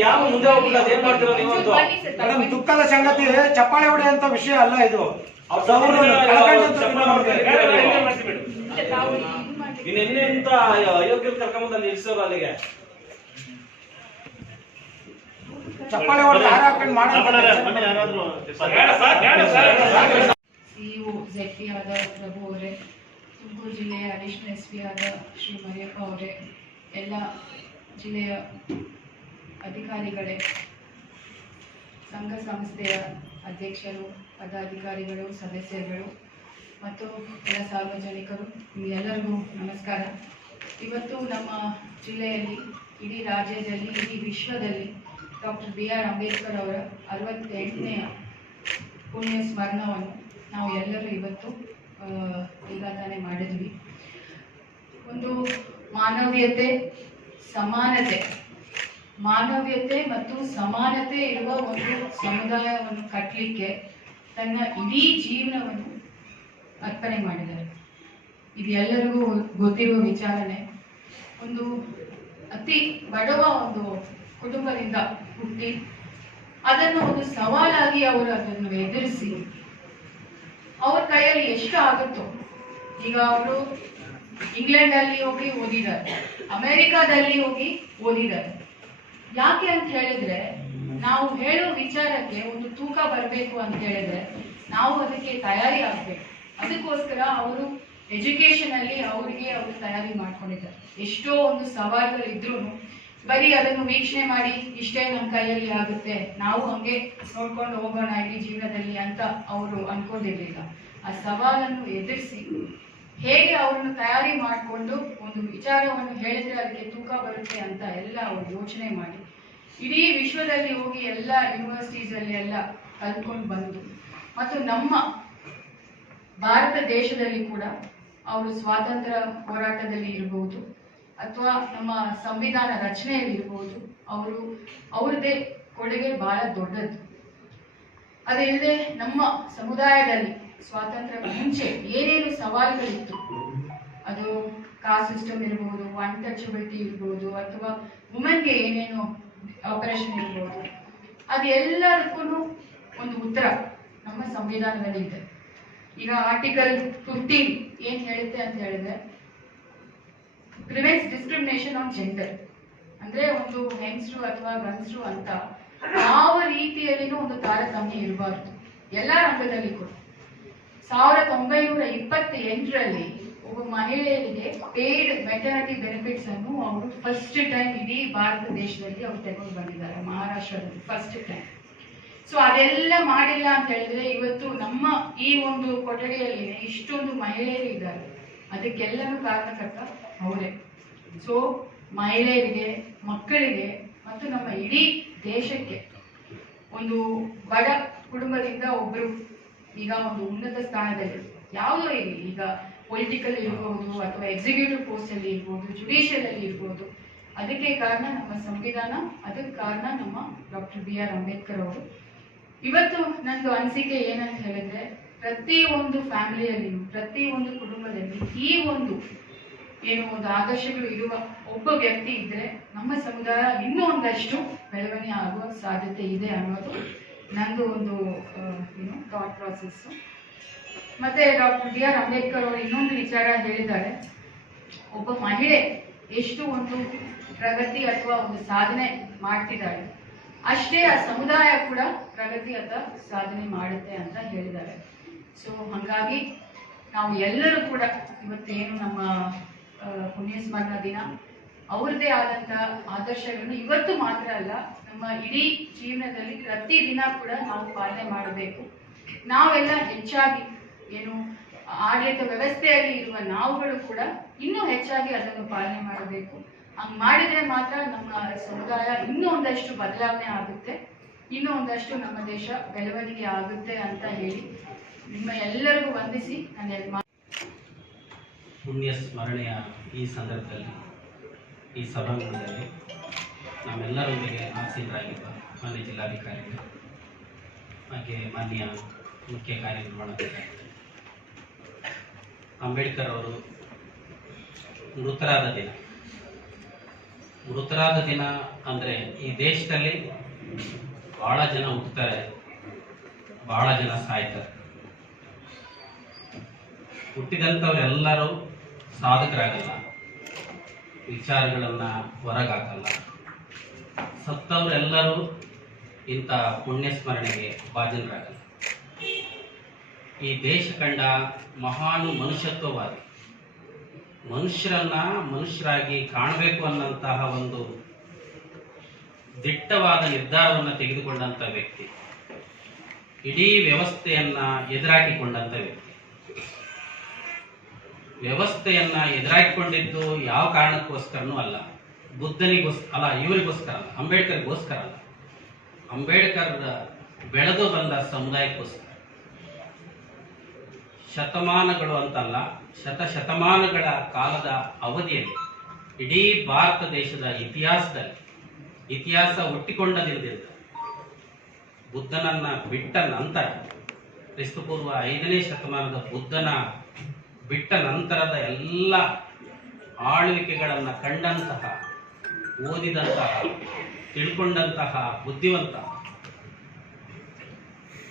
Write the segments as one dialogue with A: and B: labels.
A: ಯಾವ ಮುಂದೆ ಹೋಗ್ಬಿಟ್ಟು ಅದೇನ್ ಮಾಡ್ತೀರೋ ನೀವು ಅಂತ.
B: ಮೇಡಮ್ ದುಃಖದ ಸಂಗತಿ ಚಪ್ಪಾಳೆ ಹೊಡೆ ಅಂತ ವಿಷಯ ಅಲ್ಲ ಇದು.
A: ಇನ್ನೆಂತ ಅಯೋಗ್ಯರು ಕರ್ಕೊಂಬಂದ ನಿಲ್ಸೋರು ಅಲ್ಲಿಗೆ?
B: ಚಪ್ಪಾಳೆ ಹೊಡೆ ಹಾರ ಹಾಕೊಂಡು ಮಾಡೋ
C: ಸಿಇಒ ಜೆಡ್ ಪಿ ಆದ ಪ್ರಭು ಅವರೇ ತುಮಕೂರು ಜಿಲ್ಲೆಯ ಅಡಿಷನಲ್ ಎಸ್ ಪಿ ಆದ ಶ್ರೀ ಮರಿಯಪ್ಪ ಅವರೇ ಎಲ್ಲ ಜಿಲ್ಲೆಯ ಅಧಿಕಾರಿಗಳೇ. ಸಂಘ ಸಂಸ್ಥೆಯ ಅಧ್ಯಕ್ಷರು, ಪದಾಧಿಕಾರಿಗಳು, ಸದಸ್ಯರುಗಳು ಮತ್ತು ಕೆಲ ಸಾರ್ವಜನಿಕರು ನಿಮ್ಮೆಲ್ಲರಿಗೂ ನಮಸ್ಕಾರ. ಇವತ್ತು ನಮ್ಮ ಜಿಲ್ಲೆಯಲ್ಲಿ, ಇಡೀ ರಾಜ್ಯದಲ್ಲಿ, ಇಡೀ ವಿಶ್ವದಲ್ಲಿ ಡಾಕ್ಟರ್ ಬಿ ಆರ್ ಅಂಬೇಡ್ಕರ್ ಅವರ ಅರವತ್ತೆಂಟನೆಯ ಪುಣ್ಯ ಸ್ಮರಣವನ್ನು ನಾವು ಎಲ್ಲರೂ ಇವತ್ತು ಈಗ ಮಾಡಿದ್ವಿ. ಒಂದು ಮಾನವೀಯತೆ, ಸಮಾನತೆ ಮಾನವೀಯತೆ ಮತ್ತು ಸಮಾನತೆ ಇರುವ ಒಂದು ಸಮುದಾಯವನ್ನು ಕಟ್ಟಲಿಕ್ಕೆ ತನ್ನ ಇಡೀ ಜೀವನವನ್ನು ಅರ್ಪಣೆ ಮಾಡಿದ್ದಾರೆ. ಇದು ಎಲ್ಲರಿಗೂ ಗೊತ್ತಿರುವ ವಿಚಾರಣೆ ಒಂದು ಅತಿ ಬಡವ ಒಂದು ಕುಟುಂಬದಿಂದ ಹುಟ್ಟಿ ಅದನ್ನು ಒಂದು ಸವಾಲಾಗಿ ಅವರು ಅದನ್ನು ಎದುರಿಸಿ ಅವ್ರ ಕೈಯಲ್ಲಿ ಎಷ್ಟು ಆಗುತ್ತೋ, ಈಗ ಅವರು ಇಂಗ್ಲೆಂಡ್ ಅಲ್ಲಿ ಹೋಗಿ ಓದಿದ್ದಾರೆ, ಅಮೆರಿಕಾದಲ್ಲಿ ಹೋಗಿ ಓದಿದ್ದಾರೆ. ಯಾಕೆ ಅಂತ ಹೇಳಿದ್ರೆ, ನಾವು ಹೇಳೋ ವಿಚಾರಕ್ಕೆ ಒಂದು ತೂಕ ಬರಬೇಕು ಅಂತ ಹೇಳಿದ್ರೆ, ನಾವು ಅದಕ್ಕೆ ತಯಾರಿ ಆಗ್ಬೇಕು. ಅದಕ್ಕೋಸ್ಕರ ಅವರು ಎಜುಕೇಶನ್ ಅಲ್ಲಿ ಅವರಿಗೆ ಅವರು ತಯಾರಿ ಮಾಡ್ಕೊಂಡಿದ್ದಾರೆ. ಎಷ್ಟೋ ಒಂದು ಸವಾಲುಗಳು ಇದ್ರೂ ಬರೀ ಅದನ್ನು ವೀಕ್ಷಣೆ ಮಾಡಿ, ಇಷ್ಟೇ ನಮ್ಮ ಕೈಯಲ್ಲಿ ಆಗುತ್ತೆ, ನಾವು ಹಂಗೆ ನೋಡ್ಕೊಂಡು ಹೋಗೋಣ ಇಡೀ ಜೀವನದಲ್ಲಿ ಅಂತ ಅವರು ಅನ್ಕೊಂಡಿರ್ಲಿಲ್ಲ. ಆ ಸವಾಲನ್ನು ಎದುರಿಸಿ ಹೇಗೆ ಅವರನ್ನು ತಯಾರಿ ಮಾಡಿಕೊಂಡು ಒಂದು ವಿಚಾರವನ್ನು ಹೇಳಿದ್ರೆ ಅದಕ್ಕೆ ತೂಕ ಬರುತ್ತೆ ಅಂತ ಎಲ್ಲ ಅವರು ಯೋಚನೆ ಮಾಡಿ ಇಡೀ ವಿಶ್ವದಲ್ಲಿ ಹೋಗಿ ಎಲ್ಲ ಯೂನಿವರ್ಸಿಟೀಸ್ ಅಲ್ಲಿ ಎಲ್ಲ ಕಲ್ತ್ಕೊಂಡು ಬಂದು, ಮತ್ತು ನಮ್ಮ ಭಾರತ ದೇಶದಲ್ಲಿ ಕೂಡ ಅವರು ಸ್ವಾತಂತ್ರ್ಯ ಹೋರಾಟದಲ್ಲಿ ಇರಬಹುದು ಅಥವಾ ನಮ್ಮ ಸಂವಿಧಾನ ರಚನೆಯಲ್ಲಿ ಇರಬಹುದು ಅವರು ಅವ್ರದ್ದೇ ಕೊಡುಗೆ ಬಹಳ ದೊಡ್ಡದು. ಅದಿಲ್ಲದೆ ನಮ್ಮ ಸಮುದಾಯದಲ್ಲಿ ಸ್ವಾತಂತ್ರ್ಯ ಮುಂಚೆ ಏನೇನು ಸವಾಲುಗಳಿತ್ತು, ಅದು ಕಾಸ್ಟ್ ಸಿಸ್ಟಮ್ ಇರ್ಬೋದು ಅನ್ಟಚಬಿಲಿಟಿ ಇರ್ಬೋದು, ಅಥವಾ ವುಮೆನ್ಗೆ ಏನೇನು ಆಪರೇಷನ್ ಇರ್ಬೋದು. ಅದೆಲ್ಲದಕ್ಕೂ ಒಂದು ಉತ್ತರ ನಮ್ಮ ಸಂವಿಧಾನದಲ್ಲಿ ಇದೆ. ಈಗ ಆರ್ಟಿಕಲ್ ಫಿಫ್ಟೀನ್ ಏನ್ ಹೇಳುತ್ತೆ ಅಂತ ಹೇಳಿದ್ರೆ ಪ್ರಿವೆಂಟ್ಸ್ ಡಿಸ್ಕ್ರಿಮಿನೇಷನ್ ಆನ್ ಜೆಂಡರ್ ಅಂದ್ರೆ ಒಂದು ಹೆಂಗ್ಸ್ರು ಅಥವಾ ಗಂಡಸರು ಅಂತ ಯಾವ ರೀತಿಯಲ್ಲಿನೂ ಒಂದು ತಾರತಮ್ಯ ಇರಬಾರ್ದು. ಎಲ್ಲ ರಂಗದಲ್ಲಿ ಕೂಡ. ಸಾವಿರದ ಒಂಬೈನೂರ ಇಪ್ಪತ್ತ ಎಂಟರಲ್ಲಿ ಒಬ್ಬ ಮಹಿಳೆಯರಿಗೆ ಪೇಯ್ಡ್ ಮೆಟರ್ನಿಟಿ ಬೆನಿಫಿಟ್ಸ್ ಅನ್ನು ಅವರು ಫಸ್ಟ್ ಟೈಮ್ ಇಡೀ ಭಾರತ ದೇಶದಲ್ಲಿ ಅವರು ತಗೊಂಡು ಬಂದಿದ್ದಾರೆ, ಮಹಾರಾಷ್ಟ್ರದಲ್ಲಿ ಫಸ್ಟ್ ಟೈಮ್ ಸೊ ಅದೆಲ್ಲ ಮಾಡಿಲ್ಲ ಅಂತ ಹೇಳಿದ್ರೆ ಇವತ್ತು ನಮ್ಮ ಈ ಒಂದು ಕೊಠಡಿಯಲ್ಲಿ ಇಷ್ಟೊಂದು ಮಹಿಳೆಯರು ಇದ್ದಾರೆ. ಅದಕ್ಕೆಲ್ಲನೂ ಕಾರಣಕರ್ತ ಅವರೇ. ಸೊ ಮಹಿಳೆಯರಿಗೆ, ಮಕ್ಕಳಿಗೆ ಮತ್ತು ನಮ್ಮ ಇಡೀ ದೇಶಕ್ಕೆ ಒಂದು ಬಡ ಕುಟುಂಬದಿಂದ ಒಬ್ಬರು ಈಗ ಒಂದು ಉನ್ನತ ಸ್ಥಾನದಲ್ಲಿ, ಯಾವುದೋ ಇರಲಿ. ಈಗ ಪೊಲಿಟಿಕಲ್ ಇರ್ಬೋದು ಅಥವಾ ಎಕ್ಸಿಕ್ಯೂಟಿವ್ ಪೋಸ್ಟ್ ಅಲ್ಲಿ ಇರ್ಬೋದು ಜುಡಿಷಿಯಲ್ ಅಲ್ಲಿ ಇರ್ಬೋದು. ಅದಕ್ಕೆ ಕಾರಣ ನಮ್ಮ ಸಂವಿಧಾನ, ಅದಕ್ಕೆ ಕಾರಣ ನಮ್ಮ ಡಾಕ್ಟರ್ ಬಿ ಆರ್ ಅಂಬೇಡ್ಕರ್ ಅವರು. ಇವತ್ತು ನಂದು ಅನಿಸಿಕೆ ಏನಂತ ಹೇಳಿದ್ರೆ, ಪ್ರತಿ ಒಂದು ಫ್ಯಾಮಿಲಿಯಲ್ಲಿ ಪ್ರತಿ ಒಂದು ಕುಟುಂಬದಲ್ಲಿ ಈ ಒಂದು ಏನು ಒಂದು ಆದರ್ಶಗಳು ಇರುವ ಒಬ್ಬ ವ್ಯಕ್ತಿ ಇದ್ರೆ ನಮ್ಮ ಸಮುದಾಯ ಇನ್ನೂ ಒಂದಷ್ಟು ಬೆಳವಣಿಗೆ ಆಗುವ ಸಾಧ್ಯತೆ ಇದೆ ಅನ್ನೋದು ನಂದು ಒಂದು ಏನು ಥಾಟ್ ಪ್ರಾಸೆಸ್ ಮತ್ತೆ ಡಾಕ್ಟರ್ ಬಿ ಆರ್ ಅಂಬೇಡ್ಕರ್ ಅವರು ಇನ್ನೊಂದು ವಿಚಾರ ಹೇಳಿದ್ದಾರೆ. ಒಬ್ಬ ಮಹಿಳೆ ಎಷ್ಟು ಒಂದು ಪ್ರಗತಿ ಅಥವಾ ಒಂದು ಸಾಧನೆ ಮಾಡ್ತಿದ್ದಾರೆ ಅಷ್ಟೇ ಆ ಸಮುದಾಯ ಕೂಡ ಪ್ರಗತಿ ಅಥವಾ ಸಾಧನೆ ಮಾಡುತ್ತೆ ಅಂತ ಹೇಳಿದ್ದಾರೆ. ಸೊ ಹಾಗಾಗಿ ನಾವು ಎಲ್ಲರೂ ಕೂಡ ಇವತ್ತೇನು ನಮ್ಮ ಪುಣ್ಯ ಸ್ಮರಣ ದಿನ, ಅವ್ರದ್ದೇ ಆದಂತಹ ಆದರ್ಶಗಳನ್ನು ಇವತ್ತು ಮಾತ್ರ ಅಲ್ಲ, ನಮ್ಮ ಇಡೀ ಜೀವನದಲ್ಲಿ ಪ್ರತಿ ದಿನ ಕೂಡ ನಾವು ಪಾಲನೆ ಮಾಡಬೇಕು. ನಾವೆಲ್ಲ ಹೆಚ್ಚಾಗಿ ಏನು ಆಡಳಿತ ವ್ಯವಸ್ಥೆಯಲ್ಲಿ ಇರುವ ನಾವುಗಳು ಕೂಡ ಇನ್ನೂ ಹೆಚ್ಚಾಗಿ ಅದನ್ನು ಪಾಲನೆ ಮಾಡಬೇಕು. ಹಂಗ್ ಮಾಡಿದ್ರೆ ಮಾತ್ರ ನಮ್ಮ ಸಮುದಾಯ ಇನ್ನೂ ಒಂದಷ್ಟು ಬದಲಾವಣೆ ಆಗುತ್ತೆ. ಇನ್ನೂ ಒಂದಷ್ಟು ನಮ್ಮ ದೇಶ ಬೆಳವಣಿಗೆ ಆಗುತ್ತೆ ಅಂತ ಹೇಳಿ ನಿಮ್ಮ ಎಲ್ಲರಿಗೂ ವಂದಿಸಿ ನಾನು
D: ಪುಣ್ಯ ಸ್ಮರಣೆಯ ಈ ಸಂದರ್ಭದಲ್ಲಿ, ಈ ಸಭಾಂಗಣದಲ್ಲಿ ನಮ್ಮೆಲ್ಲರೊಂದಿಗೆ ಆಸೀನರಾಗಿರುವ ಮಾನ್ಯ ಜಿಲ್ಲಾಧಿಕಾರಿಗಳು, ಹಾಗೆ ಮಾನ್ಯ ಮುಖ್ಯ ಕಾರ್ಯನಿರ್ವಹಣಾಧಿಕಾರಿಗಳು. ಅಂಬೇಡ್ಕರ್ ಅವರು ಮೃತರಾದ ದಿನ. ಮೃತರಾದ ದಿನ ಅಂದರೆ ಈ ದೇಶದಲ್ಲಿ ಭಾಳ ಜನ ಹುಟ್ಟುತ್ತಾರೆ ಭಾಳ ಜನ ಸಾಯ್ತಾರೆ. ಹುಟ್ಟಿದಂಥವ್ರೆಲ್ಲರೂ ಸಾಧಕರಾಗಲ್ಲ, ವಿಚಾರಗಳನ್ನು ಹೊರಗಾಕಲ್ಲ. ಸತ್ತವರೆಲ್ಲರೂ ಇಂಥ ಪುಣ್ಯ ಸ್ಮರಣೆಗೆ ಭಾಜನರಾಗಲ್ಲ. ಈ ದೇಶ ಕಂಡ ಮಹಾನು ಮನುಷ್ಯತ್ವವಾದಿ. ಮನುಷ್ಯರನ್ನ ಮನುಷ್ಯರಾಗಿ ಕಾಣಬೇಕು ಅನ್ನಂತಹ ಒಂದು ದಿಟ್ಟವಾದ ನಿರ್ಧಾರವನ್ನು ತೆಗೆದುಕೊಂಡಂಥ ವ್ಯಕ್ತಿ. ಇಡೀ ವ್ಯವಸ್ಥೆಯನ್ನ ಎದುರಾಕಿಕೊಂಡಂಥ ವ್ಯಕ್ತಿ. ವ್ಯವಸ್ಥೆಯನ್ನ ಎದುರಾಕಿಕೊಂಡಿದ್ದು ಯಾವ ಕಾರಣಕ್ಕೋಸ್ಕರನೂ ಅಲ್ಲ. ಬುದ್ಧನಿಗೋಸ್, ಅಲ್ಲ, ಇವರಿಗೋಸ್ಕರ ಅಲ್ಲ, ಅಂಬೇಡ್ಕರ್ಗೋಸ್ಕರ ಅಲ್ಲ. ಅಂಬೇಡ್ಕರ್ ಬೆಳೆದು ಬಂದ ಸಮುದಾಯಕ್ಕೋಸ್ಕರ. ಶತಮಾನಗಳು ಅಂತಲ್ಲ ಶತಶತಮಾನಗಳ ಕಾಲದ ಅವಧಿಯಲ್ಲಿ, ಇಡೀ ಭಾರತ ದೇಶದ ಇತಿಹಾಸದಲ್ಲಿ, ಇತಿಹಾಸ ಹುಟ್ಟಿಕೊಂಡ ದಿನದಿಂದ ಬುದ್ಧನನ್ನ ಬಿಟ್ಟ ನಂತರ ಕ್ರಿಸ್ತಪೂರ್ವ ಐದನೇ ಶತಮಾನದ ಬುದ್ಧನ ಬಿಟ್ಟ ನಂತರದ ಎಲ್ಲ ಆಳ್ವಿಕೆಗಳನ್ನು ಕಂಡಂತಹ, ಓದಿದಂತಹ, ತಿಳ್ಕೊಂಡಂತಹ ಬುದ್ಧಿವಂತ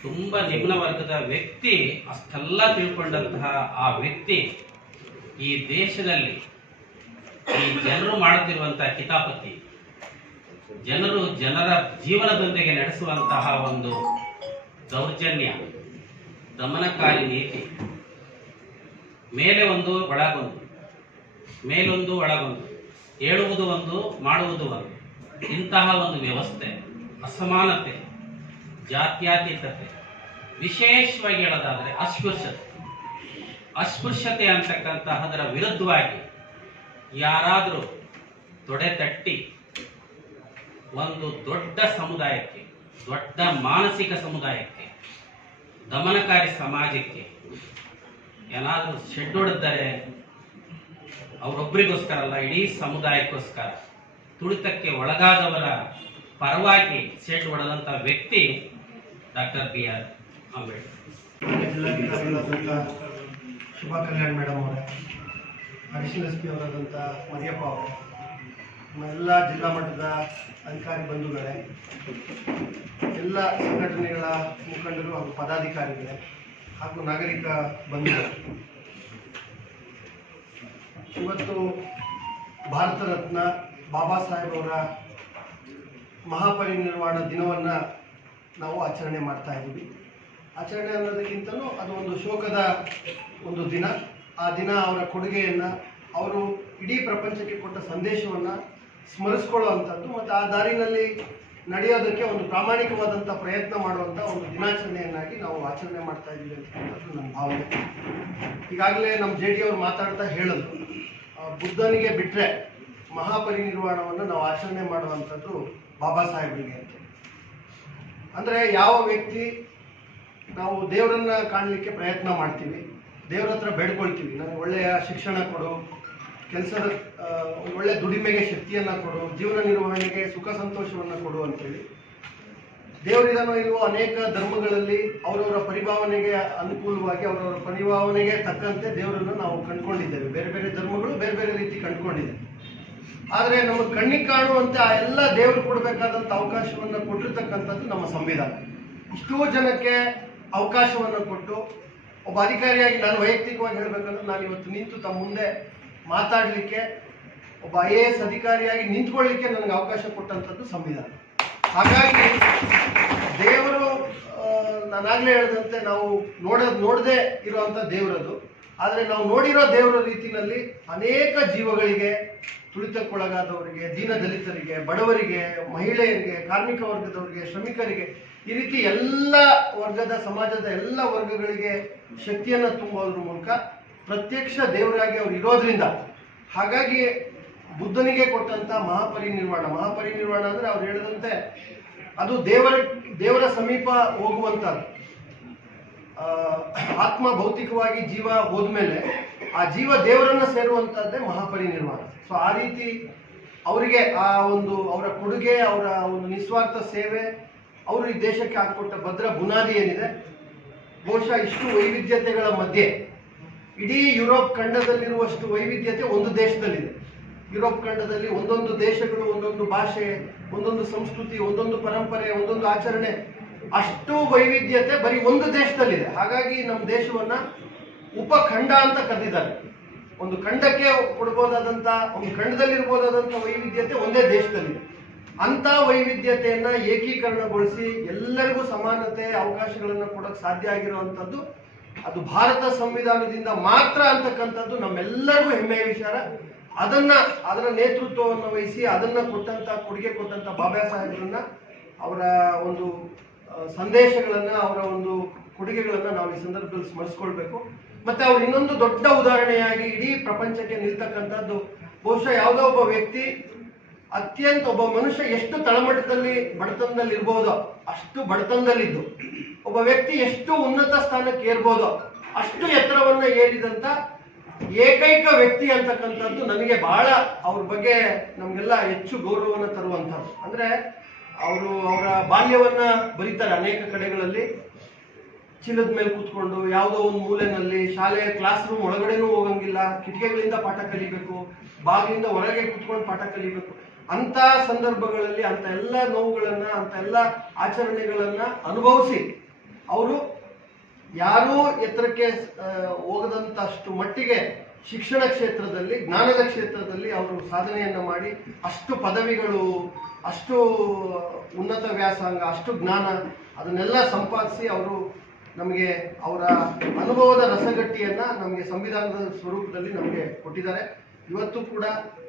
D: ತುಂಬ ನಿಮ್ನ ವರ್ಗದ ವ್ಯಕ್ತಿ ಅಷ್ಟೆಲ್ಲ ತಿಳ್ಕೊಂಡಂತಹ ಆ ವ್ಯಕ್ತಿ ಈ ದೇಶದಲ್ಲಿ ಈ ಜನರು ಮಾಡುತ್ತಿರುವಂತಹ ಕಿತಾಪತಿ ಜನರು ಜನರ ಜೀವನದೊಂದಿಗೆ ನಡೆಸುವಂತಹ ಒಂದು ದೌರ್ಜನ್ಯ, ದಮನಕಾರಿ ನೀತಿ. ಮೇಲೆ ಒಂದು, ಒಳಗೊಂದು, ಮೇಲೊಂದು, ಒಳಗೊಂದು ಹೇಳುವುದು ಒಂದು, ಮಾಡುವುದು ಒಂದು. ಇಂತಹ ಒಂದು ವ್ಯವಸ್ಥೆ, ಅಸಮಾನತೆ ಜಾತ್ಯತೀತತೆ. ವಿಶೇಷವಾಗಿ ಹೇಳೋದಾದರೆ ಅಸ್ಪೃಶ್ಯತೆ. ಅಸ್ಪೃಶ್ಯತೆ ಅಂತಕ್ಕಂತಹದರ ವಿರುದ್ಧವಾಗಿ ಯಾರಾದರೂ ತೊಡೆ ತಟ್ಟಿ ಒಂದು ದೊಡ್ಡ ಸಮುದಾಯಕ್ಕೆ, ದೊಡ್ಡ ಮಾನಸಿಕ ಸಮುದಾಯಕ್ಕೆ, ದಮನಕಾರಿ ಸಮಾಜಕ್ಕೆ ಏನಾದರೂ ಶೆಡ್ ಹೊಡೆದರೆ ಅವರೊಬ್ಬರಿಗೋಸ್ಕರ ಅಲ್ಲ ಇಡೀ ಸಮುದಾಯಕ್ಕೋಸ್ಕರ ತುಳಿತಕ್ಕೆ ಒಳಗಾದವರ ಪರವಾಗಿ ಶೆಡ್ ಹೊಡೆದಂಥ ವ್ಯಕ್ತಿ doctor B R Ambedkar.
E: Shubha Kalyan madam ಅವರೇ ಅಡಿಷನಲ್ ಎಸ್ ಪಿ ಅವರಾದಂಥ ಮರಿಯಪ್ಪ ಎಲ್ಲ ಜಿಲ್ಲಾ ಮಟ್ಟದ ಅಧಿಕಾರಿ ಬಂಧುಗಳೇ, ಎಲ್ಲ ಸಂಘಟನೆಗಳ ಮುಖಂಡರು ಹಾಗೂ ಪದಾಧಿಕಾರಿಗಳೇ ಹಾಗೂ ನಾಗರಿಕ ಬಂಧುಗಳು. ಇವತ್ತು ಭಾರತ ರತ್ನ ಬಾಬಾ ಸಾಹೇಬ್ ಅವರ ಮಹಾಪರಿನಿರ್ವಾಣ ದಿನವನ್ನು ನಾವು ಆಚರಣೆ ಮಾಡ್ತಾ ಇದ್ದೀವಿ. ಆಚರಣೆ ಅನ್ನೋದಕ್ಕಿಂತಲೂ ಅದು ಒಂದು ಶೋಕದ ಒಂದು ದಿನ. ಆ ದಿನ ಅವರ ಕೊಡುಗೆಯನ್ನು ಅವರು ಇಡೀ ಪ್ರಪಂಚಕ್ಕೆ ಕೊಟ್ಟ ಸಂದೇಶವನ್ನು ಸ್ಮರಿಸ್ಕೊಳ್ಳುವಂಥದ್ದು ಮತ್ತು ಆ ದಾರಿನಲ್ಲಿ ನಡೆಯೋದಕ್ಕೆ ಒಂದು ಪ್ರಾಮಾಣಿಕವಾದಂಥ ಪ್ರಯತ್ನ ಮಾಡುವಂಥ ಒಂದು ದಿನಾಚರಣೆಯನ್ನಾಗಿ ನಾವು ಆಚರಣೆ ಮಾಡ್ತಾ ಇದ್ದೀವಿ ಅಂತಕ್ಕಂಥದ್ದು ನನ್ನ ಭಾವನೆ. ಈಗಾಗಲೇ ನಮ್ಮ ಜೆ ಡಿ ಅವರು ಮಾತಾಡ್ತಾ ಹೇಳಿದ್ರು ಆ, ಬುದ್ಧನಿಗೆ ಬಿಟ್ಟರೆ ಮಹಾಪರಿನಿರ್ವಾಣವನ್ನು ನಾವು ಆಚರಣೆ ಮಾಡುವಂಥದ್ದು ಬಾಬಾ ಸಾಹೇಬರಿಗೆ. ಅಂದರೆ ಯಾವ ವ್ಯಕ್ತಿ ನಾವು ದೇವರನ್ನ ಕಾಣಲಿಕ್ಕೆ ಪ್ರಯತ್ನ ಮಾಡ್ತೀವಿ, ದೇವ್ರ ಹತ್ರ ಬೇಡ್ಕೊಳ್ತೀವಿ. ನನಗೆ ಒಳ್ಳೆಯ ಶಿಕ್ಷಣ ಕೊಡು, ಕೆಲಸದ ಒಳ್ಳೆ ದುಡಿಮೆಗೆ ಶಕ್ತಿಯನ್ನು ಕೊಡು, ಜೀವನ ನಿರ್ವಹಣೆಗೆ ಸುಖ ಸಂತೋಷವನ್ನು ಕೊಡು ಅಂತೇಳಿ. ದೇವರಿದನೋ ಇರುವ ಅನೇಕ ಧರ್ಮಗಳಲ್ಲಿ ಅವರವರ ಪರಿಭಾವನೆಗೆ ಅನುಕೂಲವಾಗಿ, ಅವರವರ ಪರಿಭಾವನೆಗೆ ತಕ್ಕಂತೆ ದೇವರನ್ನು ನಾವು ಕಂಡುಕೊಂಡಿದ್ದೇವೆ. ಬೇರೆ ಬೇರೆ ಧರ್ಮಗಳು ಬೇರೆ ಬೇರೆ ರೀತಿ ಕಂಡುಕೊಂಡಿದೆ ಆದರೆ ನಮ್ಮ ಕಣ್ಣಿಗೆ ಕಾಣುವಂತೆ ಆ ಎಲ್ಲ ದೇವರು ಕೊಡಬೇಕಾದಂಥ ಅವಕಾಶವನ್ನು ಕೊಟ್ಟಿರ್ತಕ್ಕಂಥದ್ದು ನಮ್ಮ ಸಂವಿಧಾನ. ಇಷ್ಟೋ ಜನಕ್ಕೆ ಅವಕಾಶವನ್ನು ಕೊಟ್ಟು ಒಬ್ಬ ಅಧಿಕಾರಿಯಾಗಿ ನಾನು ವೈಯಕ್ತಿಕವಾಗಿ ಹೇಳಬೇಕಂದ್ರೆ ನಾನು ಇವತ್ತು ನಿಂತು ತಮ್ಮ ಮುಂದೆ ಮಾತಾಡಲಿಕ್ಕೆ ಒಬ್ಬ ಐ ಎ ಎಸ್ ಅಧಿಕಾರಿಯಾಗಿ ನಿಂತ್ಕೊಳ್ಳಿಕ್ಕೆ ನನಗೆ ಅವಕಾಶ ಕೊಟ್ಟಂಥದ್ದು ಸಂವಿಧಾನ. ಹಾಗಾಗಿ ದೇವರು ನಾನಾಗಲೇ ಹೇಳಿದಂತೆ ನಾವು ನೋಡೋದು, ನೋಡದೆ ಇರುವಂಥ ದೇವರದು. ಆದರೆ ನಾವು ನೋಡಿರೋ ದೇವರ ರೀತಿಯಲ್ಲಿ ಅನೇಕ ಜೀವಗಳಿಗೆ ತುಳಿತಕ್ಕೊಳಗಾದವರಿಗೆ, ದೀನ ದಲಿತರಿಗೆ, ಬಡವರಿಗೆ, ಮಹಿಳೆಯರಿಗೆ, ಕಾರ್ಮಿಕ ವರ್ಗದವರಿಗೆ, ಶ್ರಮಿಕರಿಗೆ ಈ ರೀತಿ ಎಲ್ಲ ವರ್ಗದ ಸಮಾಜದ ಎಲ್ಲ ವರ್ಗಗಳಿಗೆ ಶಕ್ತಿಯನ್ನು ತುಂಬುವುದ್ರ ಮೂಲಕ ಪ್ರತ್ಯಕ್ಷ ದೇವರಾಗಿ ಅವ್ರು ಇರೋದ್ರಿಂದ ಹಾಗಾಗಿ ಬುದ್ಧನಿಗೆ ಕೊಟ್ಟಂತ ಮಹಾಪರಿನಿರ್ವಾಣ. ಮಹಾಪರಿನಿರ್ವಾಣ ಅಂದ್ರೆ ಅವ್ರು ಹೇಳಿದಂತೆ ಅದು ದೇವರ ದೇವರ ಸಮೀಪ ಹೋಗುವಂಥದ್ದು ಆತ್ಮ ಭೌತಿಕವಾಗಿ ಜೀವ ಹೋದ್ಮೇಲೆ ಆ ಜೀವ ದೇವರನ್ನ ಸೇರುವಂತದ್ದೇ ಮಹಾಪರಿನಿರ್ವಾಣ. ಸೊ ಆ ರೀತಿ ಅವರಿಗೆ ಆ ಒಂದು ಅವರ ಕೊಡುಗೆ, ಅವರ ಒಂದು ನಿಸ್ವಾರ್ಥ ಸೇವೆ, ಅವರು ಈ ದೇಶಕ್ಕೆ ಹಾಕಿಕೊಟ್ಟ ಭದ್ರ ಬುನಾದಿ ಏನಿದೆ, ಬಹುಶಃ ಇಷ್ಟು ವೈವಿಧ್ಯತೆಗಳ ಮಧ್ಯೆ, ಇಡೀ ಯುರೋಪ್ ಖಂಡದಲ್ಲಿರುವಷ್ಟು ವೈವಿಧ್ಯತೆ ಒಂದು ದೇಶದಲ್ಲಿದೆ. ಯುರೋಪ್ ಖಂಡದಲ್ಲಿ ಒಂದೊಂದು ದೇಶಗಳು, ಒಂದೊಂದು ಭಾಷೆ, ಒಂದೊಂದು ಸಂಸ್ಕೃತಿ, ಒಂದೊಂದು ಪರಂಪರೆ, ಒಂದೊಂದು ಆಚರಣೆ ಅಷ್ಟು ವೈವಿಧ್ಯತೆ ಬರೀ ಒಂದು ದೇಶದಲ್ಲಿದೆ. ಹಾಗಾಗಿ ನಮ್ಮ ದೇಶವನ್ನ ಉಪಖಂಡ ಅಂತ ಕರೆದಿದ್ದಾರೆ. ಒಂದು ಖಂಡಕ್ಕೆ ಕೊಡ್ಬೋದಾದಂಥ ಒಂದು ಖಂಡದಲ್ಲಿರ್ಬೋದಾದಂಥ ವೈವಿಧ್ಯತೆ ಒಂದೇ ದೇಶದಲ್ಲಿದೆ. ಅಂತ ವೈವಿಧ್ಯತೆಯನ್ನ ಏಕೀಕರಣಗೊಳಿಸಿ ಎಲ್ಲರಿಗೂ ಸಮಾನತೆ, ಅವಕಾಶಗಳನ್ನು ಕೊಡಕ್ ಸಾಧ್ಯ ಆಗಿರುವಂತದ್ದು ಅದು ಭಾರತ ಸಂವಿಧಾನದಿಂದ ಮಾತ್ರ ಅಂತಕ್ಕಂಥದ್ದು ನಮ್ಮೆಲ್ಲರಿಗೂ ಹೆಮ್ಮೆಯ ವಿಚಾರ. ಅದನ್ನ, ಅದರ ನೇತೃತ್ವವನ್ನು ವಹಿಸಿ ಅದನ್ನ ಕೊಟ್ಟಂತ, ಕೊಡುಗೆ ಕೊಟ್ಟಂತ ಬಾಬಾ ಸಾಹೇಬ್ರನ್ನ ಅವರ ಒಂದು ಸಂದೇಶಗಳನ್ನ ಅವರ ಒಂದು ಕೊಡುಗೆಗಳನ್ನು ನಾವು ಈ ಸಂದರ್ಭದಲ್ಲಿ ಸ್ಮರಿಸ್ಕೊಳ್ಬೇಕು. ಮತ್ತೆ ಅವ್ರು ಇನ್ನೊಂದು ದೊಡ್ಡ ಉದಾಹರಣೆಯಾಗಿ ಇಡೀ ಪ್ರಪಂಚಕ್ಕೆ ನಿಲ್ತಕ್ಕಂಥದ್ದು, ಬಹುಶಃ ಯಾವುದೋ ಒಬ್ಬ ವ್ಯಕ್ತಿ ಅತ್ಯಂತ ಒಬ್ಬ ಮನುಷ್ಯ ಎಷ್ಟು ತಳಮಟ್ಟದಲ್ಲಿ ಬಡತನದಲ್ಲಿ ಇರ್ಬೋದೋ ಅಷ್ಟು ಬಡತನದಲ್ಲಿದ್ದು, ಒಬ್ಬ ವ್ಯಕ್ತಿ ಎಷ್ಟು ಉನ್ನತ ಸ್ಥಾನಕ್ಕೆ ಏರ್ಬೋದೋ, ಅಷ್ಟು ಎತ್ತರವನ್ನ ಏರಿದಂತ ಏಕೈಕ ವ್ಯಕ್ತಿ ಅಂತಕ್ಕಂಥದ್ದು ನನಗೆ ಬಹಳ ಅವ್ರ ಬಗ್ಗೆ ನಮಗೆಲ್ಲ ಹೆಚ್ಚು ಗೌರವವನ್ನು ತರುವಂಥದ್ದು. ಅಂದ್ರೆ ಅವರು ಅವರ ಬಾಲ್ಯವನ್ನ ಬರೀತಾರೆ ಅನೇಕ ಕಡೆಗಳಲ್ಲಿ. ಚೀಲದ ಮೇಲೆ ಕೂತ್ಕೊಂಡು ಯಾವುದೋ ಒಂದು ಮೂಲೆನಲ್ಲಿ ಶಾಲೆಯ ಕ್ಲಾಸ್ ರೂಮ್ ಒಳಗಡೆನೂ ಹೋಗಂಗಿಲ್ಲ, ಕಿಟಕಿಗಳಿಂದ ಪಾಠ ಕಲಿಬೇಕು, ಬಾಗಿಲಿಂದ ಹೊರಗೆ ಕೂತ್ಕೊಂಡು ಪಾಠ ಕಲಿಬೇಕು. ಅಂತ ಸಂದರ್ಭಗಳಲ್ಲಿ ಅಂತ ಎಲ್ಲ ನೋವುಗಳನ್ನ ಅಂತ ಎಲ್ಲ ಆಚರಣೆಗಳನ್ನ ಅನುಭವಿಸಿ ಅವರು ಯಾರೂ ಎತ್ತರಕ್ಕೆ ಹೋಗದಂತಷ್ಟು ಮಟ್ಟಿಗೆ ಶಿಕ್ಷಣ ಕ್ಷೇತ್ರದಲ್ಲಿ, ಜ್ಞಾನದ ಕ್ಷೇತ್ರದಲ್ಲಿ ಅವರು ಸಾಧನೆಯನ್ನ ಮಾಡಿ ಅಷ್ಟು ಪದವಿಗಳು ಅಷ್ಟು ಉನ್ನತ ವ್ಯಾಸಂಗ, ಅಷ್ಟು ಜ್ಞಾನ, ಅದನ್ನೆಲ್ಲ ಸಂಪಾದಿಸಿ ಅವರು ನಮಗೆ ಅವರ ಅನುಭವದ ರಸಗಟ್ಟಿಯನ್ನ ನಮಗೆ ಸಂವಿಧಾನದ ಸ್ವರೂಪದಲ್ಲಿ ನಮಗೆ ಕೊಟ್ಟಿದ್ದಾರೆ. ಇವತ್ತು ಕೂಡ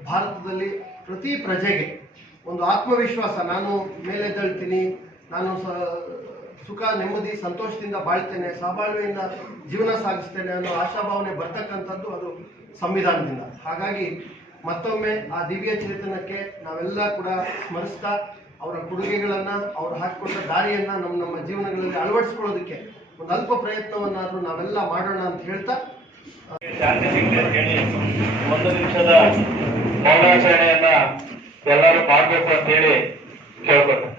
E: ಭಾರತದಲ್ಲಿ ಪ್ರತಿ ಪ್ರಜೆಗೆ ಒಂದು ಆತ್ಮವಿಶ್ವಾಸ, ನಾನು ಮೇಲೆದ್ದೇಳ್ತೀನಿ, ನಾನು ಸುಖ, ನೆಮ್ಮದಿ, ಸಂತೋಷದಿಂದ ಬಾಳ್ತೇನೆ ಸಹಬಾಳ್ವೆಯಿಂದ ಜೀವನ ಸಾಗಿಸ್ತೇನೆ ಅನ್ನೋ ಆಶಾಭಾವನೆ ಬರ್ತಕ್ಕಂಥದ್ದು ಅದು ಸಂವಿಧಾನದಿಂದ. ಹಾಗಾಗಿ ಮತ್ತೊಮ್ಮೆ ಆ ದಿವ್ಯ ಚೇತನಕ್ಕೆ ನಾವೆಲ್ಲ ಕೂಡ ಸ್ಮರಿಸ್ತಾ ಅವರ ಕೊಡುಗೆಗಳನ್ನ, ಅವ್ರು ಹಾಕಿಕೊಟ್ಟ ದಾರಿಯನ್ನ ನಮ್ಮ ನಮ್ಮ ಜೀವನಗಳಲ್ಲಿ ಅಳವಡಿಸ್ಕೊಳ್ಳೋದಕ್ಕೆ ಒಂದು ಅಲ್ಪ ಪ್ರಯತ್ನವನ್ನಾದ್ರೂ ನಾವೆಲ್ಲ ಮಾಡೋಣ ಅಂತ ಹೇಳ್ತಾ,
F: ಶಾಂತಿ ಹೇಳಿ ಒಂದು ನಿಮಿಷದ ಮೌನಾಚರಣೆಯನ್ನ ಎಲ್ಲರೂ ಮಾಡಬೇಕು ಅಂತ ಹೇಳಿ ಕೇಳ್ಕೊಳ್ತೇನೆ